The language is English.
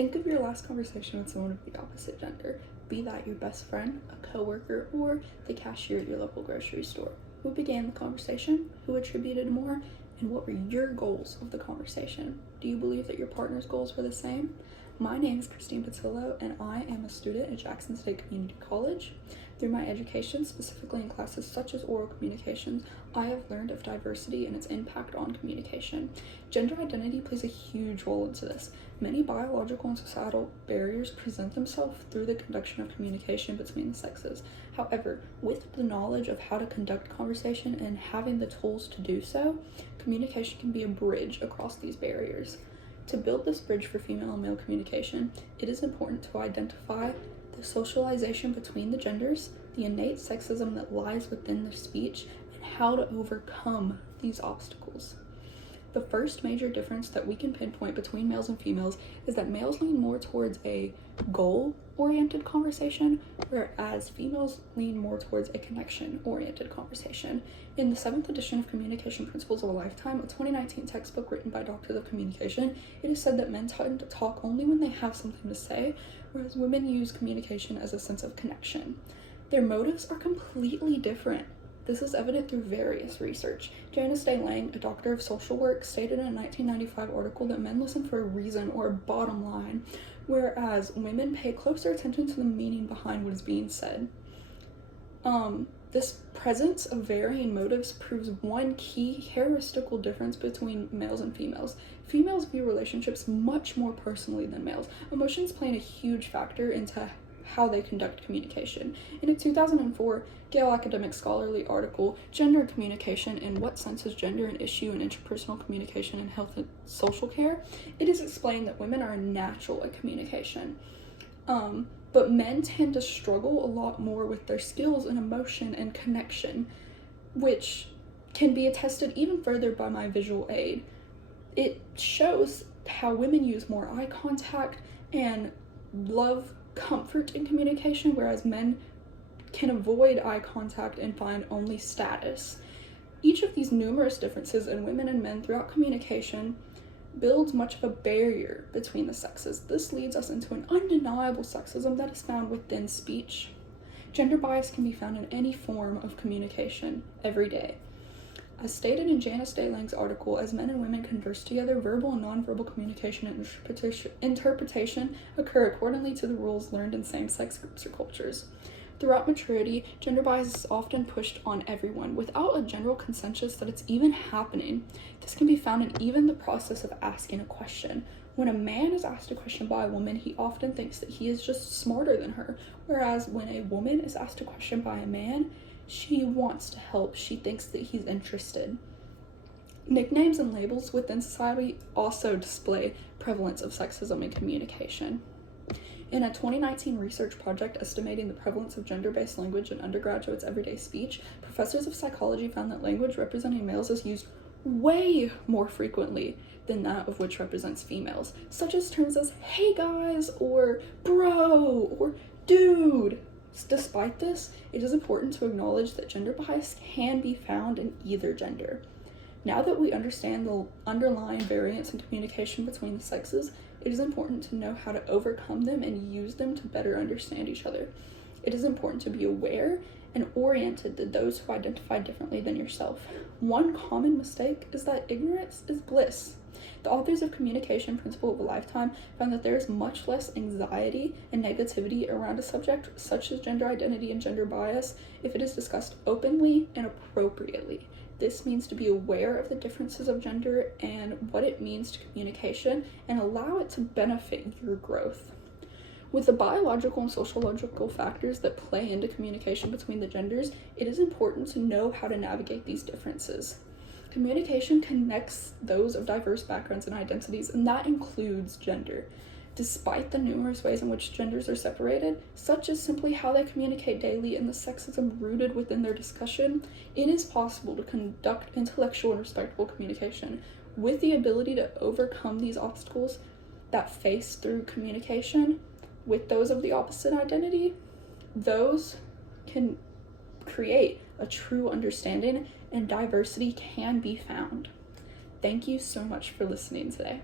Think of your last conversation with someone of the opposite gender, be that your best friend, a coworker, or the cashier at your local grocery store. Who began the conversation? Who attributed more? And what were your goals of the conversation? Do you believe that your partner's goals were the same? My name is Pattillo, and I am a student at Jackson State Community College. Through my education, specifically in classes such as oral communications, I have learned of diversity and its impact on communication. Gender identity plays a huge role into this. Many biological and societal barriers present themselves through the conduction of communication between the sexes. However, with the knowledge of how to conduct conversation and having the tools to do so, communication can be a bridge across these barriers. To build this bridge for female and male communication, it is important to identify the socialization between the genders, the innate sexism that lies within their speech, and how to overcome these obstacles. The first major difference that we can pinpoint between males and females is that males lean more towards a goal-oriented conversation, whereas females lean more towards a connection-oriented conversation. In the 7th edition of Communication Principles of a Lifetime, a 2019 textbook written by doctors of communication, it is said that men tend to talk only when they have something to say, whereas women use communication as a sense of connection. Their motives are completely different. This is evident through various research. Janice Day Lang, a doctor of social work, stated in a 1995 article that men listen for a reason or a bottom line, whereas women pay closer attention to the meaning behind what is being said. This presence of varying motives proves one key heuristical difference between males and females. Females view relationships much more personally than males. Emotions playing a huge factor into how they conduct communication. In a 2004 Gale Academic Scholarly article, Gender Communication and What Sense is Gender an Issue in Interpersonal Communication in Health and Social Care, it is explained that women are natural at communication. But men tend to struggle a lot more with their skills and emotion and connection, which can be attested even further by my visual aid. It shows how women use more eye contact and love comfort in communication, whereas men can avoid eye contact and find only status. Each of these numerous differences in women and men throughout communication builds much of a barrier between the sexes. This leads us into an undeniable sexism that is found within speech. Gender bias can be found in any form of communication every day. As stated in Janice Day Lang's article, as men and women converse together, verbal and nonverbal communication and interpretation occur accordingly to the rules learned in same-sex groups or cultures. Throughout maturity, gender bias is often pushed on everyone without a general consensus that it's even happening. This can be found in even the process of asking a question. When a man is asked a question by a woman, he often thinks that he is just smarter than her, whereas when a woman is asked a question by a man, she wants to help. She thinks that he's interested. Nicknames and labels within society also display prevalence of sexism in communication. In a 2019 research project estimating the prevalence of gender-based language in undergraduates' everyday speech, professors of psychology found that language representing males is used way more frequently than that of which represents females, such as terms as "hey guys" or "bro" or "dude." Despite this, it is important to acknowledge that gender bias can be found in either gender. Now that we understand the underlying variance in communication between the sexes, it is important to know how to overcome them and use them to better understand each other. It is important to be aware and oriented to those who identify differently than yourself. One common mistake is that ignorance is bliss. The authors of Communication Principle of a Lifetime found that there is much less anxiety and negativity around a subject such as gender identity and gender bias if it is discussed openly and appropriately. This means to be aware of the differences of gender and what it means to communication and allow it to benefit your growth. With the biological and sociological factors that play into communication between the genders, it is important to know how to navigate these differences. Communication connects those of diverse backgrounds and identities, and that includes gender. Despite the numerous ways in which genders are separated, such as simply how they communicate daily and the sexism rooted within their discussion, it is possible to conduct intellectual and respectful communication with the ability to overcome these obstacles that face through communication with those of the opposite identity. Those can create a true understanding, and diversity can be found. Thank you so much for listening today.